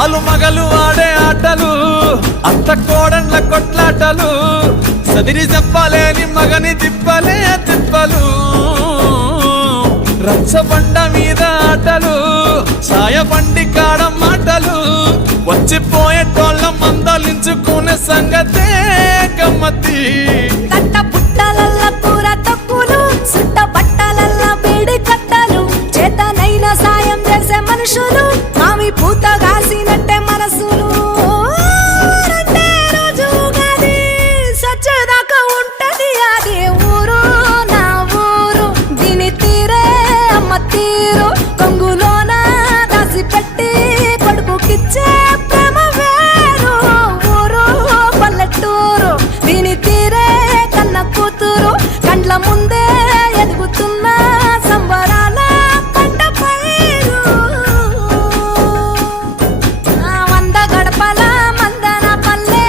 ఆలు మగలు ఆడే ఆటలు అత్త కోడన్ల కొట్లాటలు సదిరి చెప్పలేని మగని తిప్పలే తిప్పలు రచ్చబండ మీద ఆటలు సాయబండి కాడ మాటలు వచ్చిపోయేటోళ్ళ మందలించుకునే సంగతే గమ్మతి కట్ట పుట్టలల్ల కూర తక్కులు సుట్ట బట్టలల్ల వేడి కట్టలు చేతనైన సాయం చేసే మనుషులు మామి పూత కాసినట్టే మనసులు అంటే రోజు గది సచ్చేదాకా ఉంటది అది ఊరు నా ఊరు దీని తీరే అమ్మ తీరు కొంగులోన దాసి పెట్టి కొడుకుకిచ్చే ప్రేమ వేరు ఊరు పల్లెటూరు దీని తీరే కన్న కూతురు కండ్ల ముందే ఎదుగుతున్న సంబరాల పంట పైరు వంద గడపల మందన పల్లె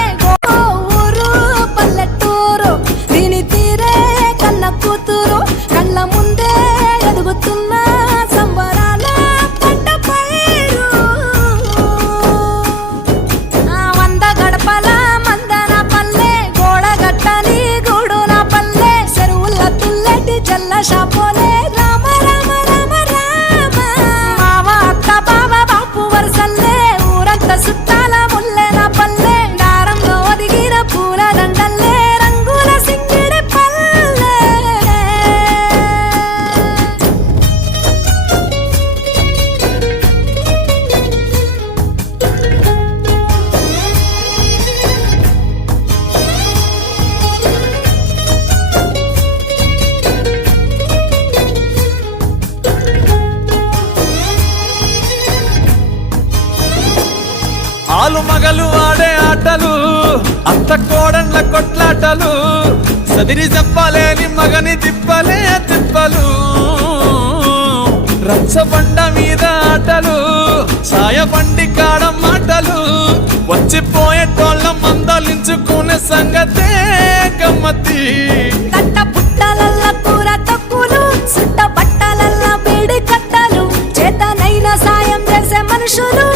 ఊరు పల్లెటూరు దీని తీరే కన్న కూతురు కండ్ల ముందే ఎదుగుతున్న సంబరాల పంట పైరు వంద గడపల మందన పల్లె గోడగట్టని గూడున పల్లె చెరువుల తుల్లటి జల్ల షాపోలే రామ రామ రామ రామ మావ అక్క బావ బాపు వరసల్లే ఊరంతా సుట్టాల ముల్లెన పల్లె దారంలో ఒదిగిన పూల దండల్లే రంగుల సింగిడి పల్లె ఆలు మగలు ఆడే ఆటలు అత్త కోడన్ల కొట్లాటలు సదిరి చెప్పలేని మగని తిప్పలే తిప్పలు రచ్చబండ మీద ఆటలు సాయబండి కాడ మాటలు వచ్చిపోయేటోళ్ళ మందలించుకునే సంగతే గమ్మతి కట్ట పుట్టలల్ల కూర తక్కులు సుట్ట బట్టలల్ల వేడి కట్టలు చేతనైన సాయం చేసే మనుషులు